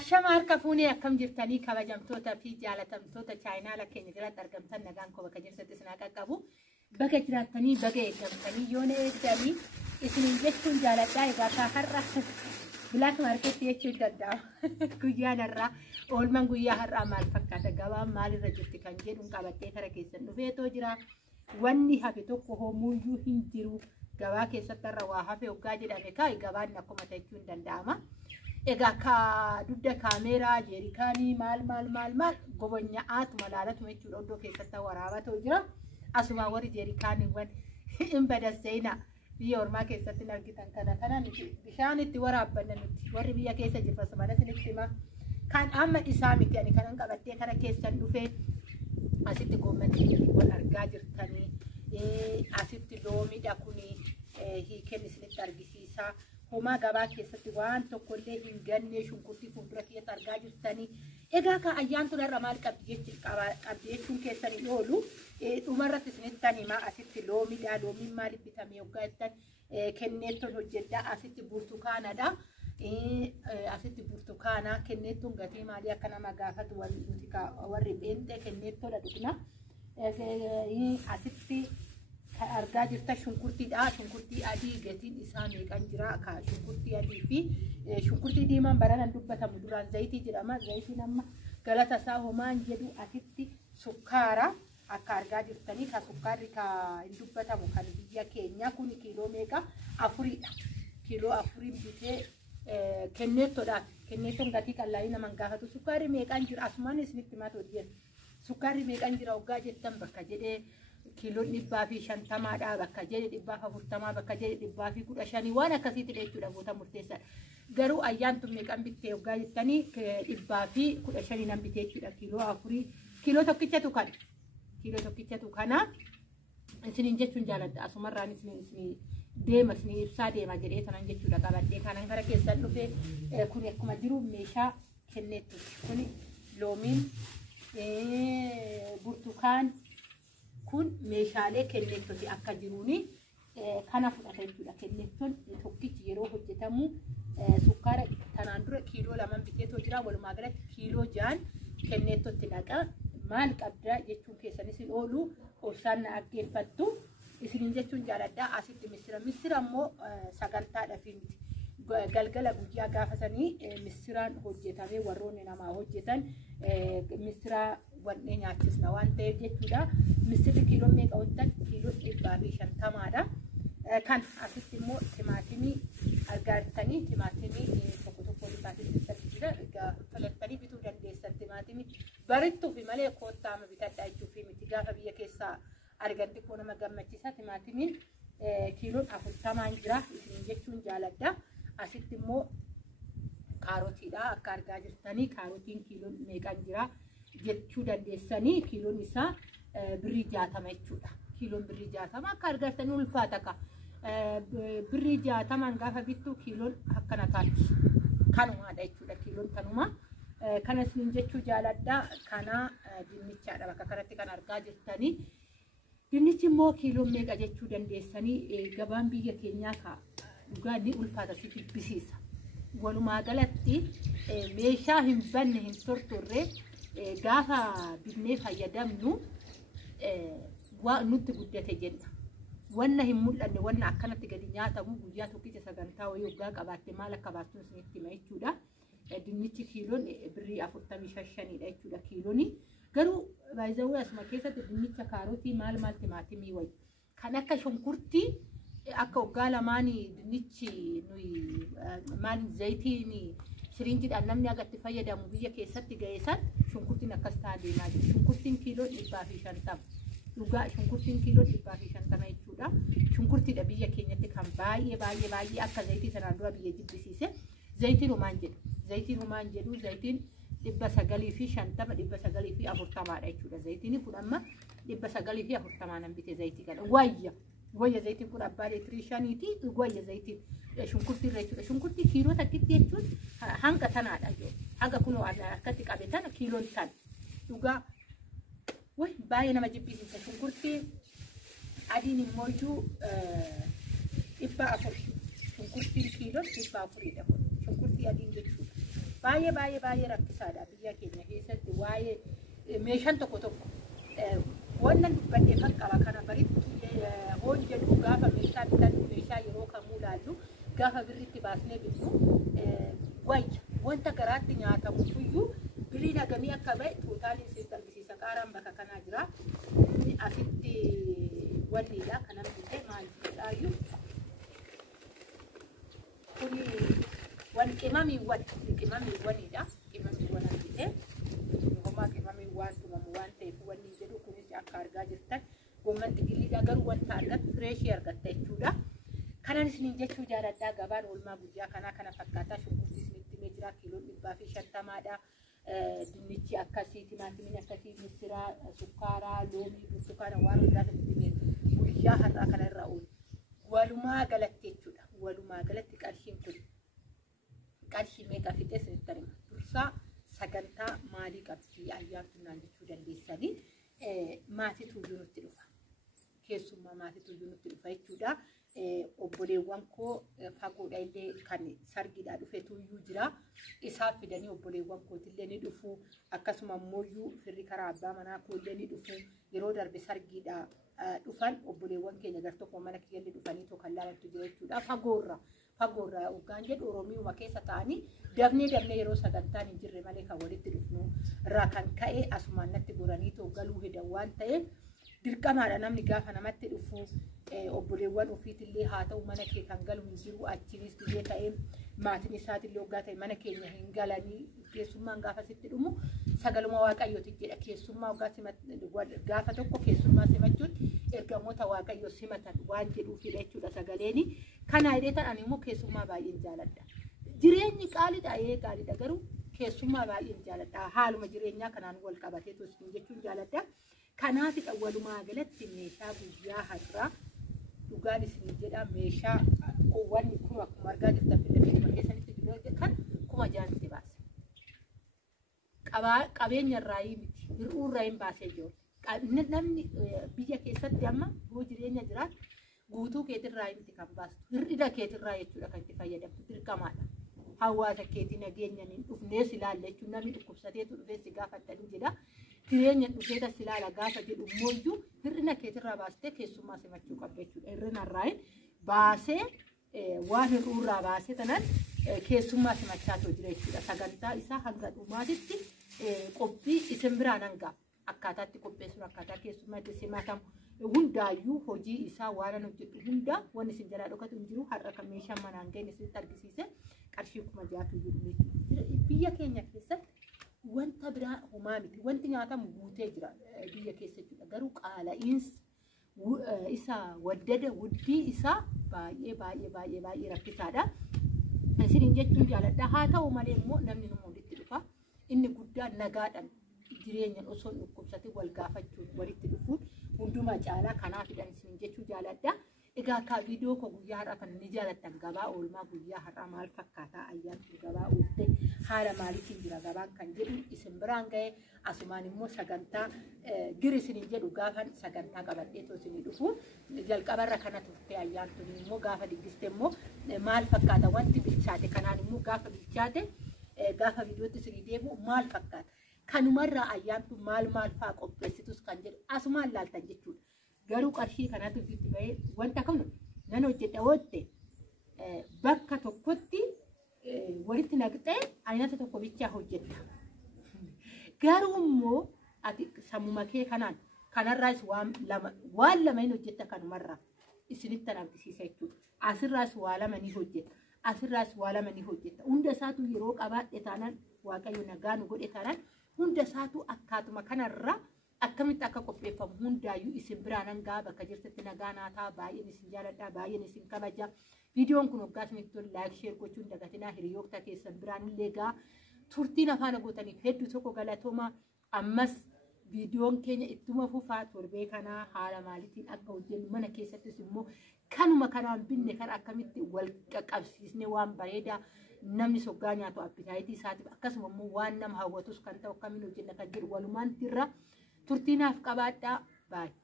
Ashamaa kafuuni akkam jirtanii kabajamtoota fi jaalatamtoota chaayinaa keenya jalatti argamtan nagaan koo bakka jirtatti isin haa qaqqabu. Bakka jiraatanii bakka eeggamtanii yoona eegdanii isin jechuun jaaladhaa egaa har'a Black Market jechuun danda'ama. Guyyaan har'aa oolman guyyaa har'aa maal fakkaata gabaan maalirra jirti kan jedhuun qabattee kara keessan dhufeetoo jira. Wanni hafe tokko hoomuyyuu hin jiru. Gabaa keessatti har'a waa hafe hoggaa jedhame kaa'i gabaan akkuma jechuun danda'ama. Egaa ka dudda kaameeraa jeerikaanii maal gobonyaa'aatu malaalatu jechuudha oddoo keessatti waraabatoo jira. Asuma warri jeerikaaniiwwan hin badasseena biyya ormaa keessatti argitan kana bishaan itti waraabbanna nuti warri biyya keessa jirras mana isinitti hima. Kan amma isaa miti ani kanan qabattee kana keessan dhufee asitti goommanni wal argaa jirtanii asitti loomiidha kuni hiiken isinitti argisiisa. Homaa gabaa keessatti waan tokkollee hin ganne shunkurtii fuuldura keessatti argaa jirtanii. Egaa ka ayyaantu irra maal qabdi jechuun keessanii oolu dhumarratti isinitti himaa asitti loomiidha. Loomiin maaliif bitamee hoggaa jettan kenneettoon hojjedhaa asitti burtukaanadha. Asitti burtukaana kenneettoon gatii maalii akka nama gaafatu warri beentee kenneettoodha dhugna. Asitti argaa jirta shunkurtiidha. Shunkurtii adii gatiin isaa meeqan jira ka shunkurtii adii fi shunkurtii diimaan baranan dubbatamu duraan zayitii jedhama. Zayitiin amma galata isaa homaan jedhu asitti sukkaara akka argaa jirtanii ka sukkaarri ka hin dubbatamu kan biyya keenya kun kiiloo meeqa afuridha. Kiiloo afurii bitee kenneettoodha. Kenneettoon gatii qallaayii naman gaafatu sukkaarri meeqan jira asumaan isinitti himaa tolcheen sukkaarri meeqan jira hoggaa jettan bakka jedhee kiiloo 150 bakka jedhe 140 bakka jedhe 115 waan akkasiitti jechuudha goota murteessaadha. Garuu ayyaantu meeqan bittee hoggaa jettanii 115 nan bitee jechuudha kiiloo afurii kiiloo tokkichatu kana isiniin jechuun jaaladha asumarraan isin deema isin ibsaa deema jedhee sanan jechuudha qabadhee kanan gara keessan dhufee kun akkuma jiru meeshaa kenneettu kun loomiin burtukaan kun meeshaalee kenneettooti akka jiruuni kana fudhata jechuudha. Kenneettoon tokkichi yeroo hojjetamu sukkaara tanaan dura kiiloo 2 biteetoo jira walumaa galatti kiiloo 6 kenneettootti naqa maal qabda jechuun keessanis oolu obsaan na dhaggeeffattu isiniin jechuun jaaladhaa. Asitti misira ammoo sagantaadhaaf miti galgala guyyaa gaafasanii misiraan hojjetamee warroonni namaa hojjetan misira wanne nyaachisna waan ta'eef jechuudha. Misirri kiiloo meeqa hojjetan kiiloo 150dha. Kan asitti immoo timaatimii argattanii timaatimii tokko isaatti jira. Egaa filattanii bituu dandeessan timaatimii barittuu fi malee koottaama bitadhaa jechuufi miti gaafa biyya keessaa arganti koo nama gammachiisa. Timaatimiin kiiloon 40 jira isiniin jechuun jaaladha. Asitti immoo kaarotiidha akka argaa jirtanii kaarotiin kiiloon meeqan jira jechuu dandeessanii kiiloon isaa birrii 60 jechuudha. Kiiloon birrii 60 akka argatanii ulfaata ka birrii 60 gaafa bittu kiiloon akkana taati kanumaadha jechuudha. Kiiloon kanuma kana isiniin jechuu jaaladha. Kana dinnichaadha bakka kanatti kan argaa jirtanii. Dinnichi immoo kiiloon meeqa jechuu dandeessanii gabaan biyya keenyaa ka dhugaa ni ulfaata si dubbisiisa. Walumaa galatti meeshaa hin banne hin tortorre gaafa binnee fayyadamnu nutti guddate jenna. Wanna hin mul'anne wanna akkanatti gadi nyaatamu guyyaa tokkicha sagantaa wayii hoggaa qabaatte maal akka baastuun isinitti hima jechuudha. Dinnichi kiiloon birrii 45dha jechuudha kiilooni. Garuu baay'ee asuma keessatti dinnicha kaarotii maal timaatimii wayii kan akka shunkurtii akka hoggaa lamaanii dinnichi nuyi maal zayitiin shiriinjiidhaan namni agatti fayyadamu biyya keessatti ga'eessan shunkurtiin akkas ta'aa deemaa jiru. Shunkurtiin kiiloo 150 dhugaa shunkurtiin kiiloo 150 jechuudha. Shunkurtiidha biyya keenyatti kan baay'ee akka zayitii sanaan dura biyya jibbisiise. Zayitiin humaan jedhu zayitiin 950 940dha jechuudha. Zayitiin kun amma 940 nan bite zayitii kana wayya zayitiin kun abbaa leetirii 5ti wayya zayitiin shunkurtii irra jechuudha. Shunkurtii kiiloo takkitti jechuun hanga tanaadha yoo hanga kunoo akkatti qabetan kiiloon tan dhugaa way baay'ee nama jibbisiisa. Shunkurtii adiin immoo iyyuu 400 shunkurtiin kiiloon 400dha. Shunkurtii adiin jechuudha. baay'ee rakkisaadha biyya keenya keessatti waa'ee meeshaan tokko wannan dubbadheeffan qaba kana baritti hojjedhu gaafa meeshaa bitannu meeshaa yeroo kamuu laallu gaafa birritti baasnee bitnu wanta garaatti nyaatamuufiyyuu birrii nagamii akka ba'e tootaalii isiin argisiisa qaaraan bakka kanaa jira asitti wanniidha kanan bitee maal jedhaayyuu kuni wan qimamiiwwan qimamiiwwanidha qimamiiwwan argite homaa qimamiiwwan tumamu waan ta'eef wanni jedhu kunis akka argaa jirtan gomman xiqqilliidha garuu wanta argattu fireeshii argatta jechuudha kanan isiniin jechuu jaaladhaa gabaan oolmaa guyyaa kanaa kana fakkaataa shunkurtii isinitti mee jira kiiloon 150dha dinnichi akkasii timaatimiin akkasii missiraa sukkaaraa loomii burtukaana waan hundaa isinitti guyyaa har'aa kana irra oolu walumaa galatti jechuudha walumaa galatti qarshiin kun qarshii meeqa fixee isinitti hima dursaa sagantaa maalii qabdi ayyaantummaan jechuu dandeessanii maatiitu iyyuu nutti dhufa keessummaa maatiitu iyyuu nutti dhufa jechuudha obboleewwan koo fagoodha illee kan sargiidhaa dhufetu iyyuu jira isaaf fidanii obboleewwan kootillee ni dhufu akkasuma immoo iyyuu firri karaa abbaa manaa koo illee ni dhufu yeroo darbe sargiidhaa dhufan obboleewwan keenya gar tokko mana kiyyallee dhufanii tokko laalatu jira jechuudha fagoorraa hoggaan jedhu Oromiyaa keessa ta'anii dafnee yeroo sagantaan hin jirre malee kan walitti dhufnu irraa kan ka'e asumaan natti goranii too galuu hedan waan ta'eef dirqamaadha namni gaafa namatti dhufu obboleewwan ofiitillee haa ta'u mana kee kan galu hin jiru achiinis biyya ta'ee maatiin isaatillee hoggaa ta'e mana keenya hin galanii keessummaan gaafa sitti dhumu sagaluma waaqayyooti jedha keessummaa hoggaa gaafa tokko keessummaa simachuun ergamoota waaqayyoo simatan waan jedhuufidha jechuudha sagaleeni kana hidheetan ani immoo keessummaa baay'een jaaladha jireenyi qaaliidha garuu keessummaa baay'een jaaladha haaluma jireenyaa kanaan wal qabatee tosii jechuun jaaladha kanaafidha walumaa galatti meeshaa guyyaa har'aa dhugaan isin jedha meeshaa wanni kun akkuma argaa jirtan filameema keessanitti jiru kan kuma jaanitti baase qabeenya irraa miti hir'uu irraa hin baasee jiru namni biyya keessatti amma yoo jireenya jiraatu guutuu keetirraa miti kan baastu hir'ina keetirraa jechuudha kan itti fayyadamtu dirqamaadha hawaasa keetii nageenyaan hin dhufnees ilaalla jechuun namni dhukkubsateetu dhufee si gaafatanii jedha jireenya dhufeeta si ilaala gaafa jedhu immoo iyyuu hir'ina keetirraa baastee keessummaa simachuu qabda jechuudha hir'ina irraa baasee waan hir'uurraa baasee tanan keessummaa simachaatoo jira jechuudha sagantaa isaa hanga dhumaatitti qophii isin biraan hanga akkaataatti qopheessuun akkaataa keessummaa itti simatamu hundaayyuu hojii isaa waan hojjetu hunda wanni isin jalaa dhokatu hin jiru har'a kan meeshaan manaan ga'e isinitti argisiise qarshii 6,000 jiru biyya keenya keessatti wanta biraa homaa miti wanti nyaatamu guutee jira biyya keessa jechuudha garuu qaala'iinsa isa waddada wuddii isaa baay'ee rakkisaadha isiniin jechuun jaaladha haa ta'u malee immoo namni nama walitti dhufa inni guddaa nagaadhaan jireenyaan osoo dhukkubsatee wal gaafachuun walitti dhufuun hundumaa caalaa kanaafidhaan isiniin jechuu jaaladha egaa akka viidiyoo koo guyyaa har'aa kan ni jaalattan gabaa oolmaa guyyaa har'aa maal fakkaataa ayyaantu gabaa oolte haala maaliitiin jira gabaan kan jedhu isin biraan ga'e asumaan immoo sagantaa giri isiniin jedhu gaafan sagantaa qabadhee too isinii dhufu jalqabarra kana turte ayyaantuun immoo gaafa diggiste immoo maal fakkaata wanti bilchaate kanaan immoo gaafa bilchaate gaafa viidiyootti isinii deemu maal fakkaata kanumarraa ayyaantu maal fa'aa qopheessitus kan jedhu asumaan laaltan jechuudha. Garuu qarshii kanatu itti bahee wanta kamnu nan hojjedha wootte bakka tokkotti walitti naqxee aynata tokko bichaa hojjedha. Garuu immoo ati sammuma kee kanarraas waan lama hin hojjedha kanumarraa isinitti argisiisa jechuudha. Asirraas waa lama ni hojjedha. Asirraas waa lama ni hojjedha. Hunda isaatu yeroo qabaadhe taanaan waaqayyo nagaa nu godhe taanaan hunda isaatu akkaatuma kanarraa akkamitti akka qopheeffamu hundaayyuu isin biraan hangaa bakka jirtatti nagaa naataa baay'een isin jaaladha baay'een isin kabaja viidiyoon kun waggaa isinitti tolu laayik sheer gochuun dagatinaa hiriyoota keessan biraan illee gaa turtiin afaan gootaniif hedduu tokko galatooma ammas viidiyoon keenya ittuma fufaa torbee kanaa haala maaliitiin akka hojjennu mana keessattis immoo kanuma kanaan binne kan akkamitti wal qaqqabsiisne waan bareedaa namni soggaa nyaatu appitaayitii isaatiif akkasuma immoo waan nama hawwatus kan ta'u akkamiin hojjenna kan jedhu walumaan irra turtiinaaf qabaadhaa baay'ee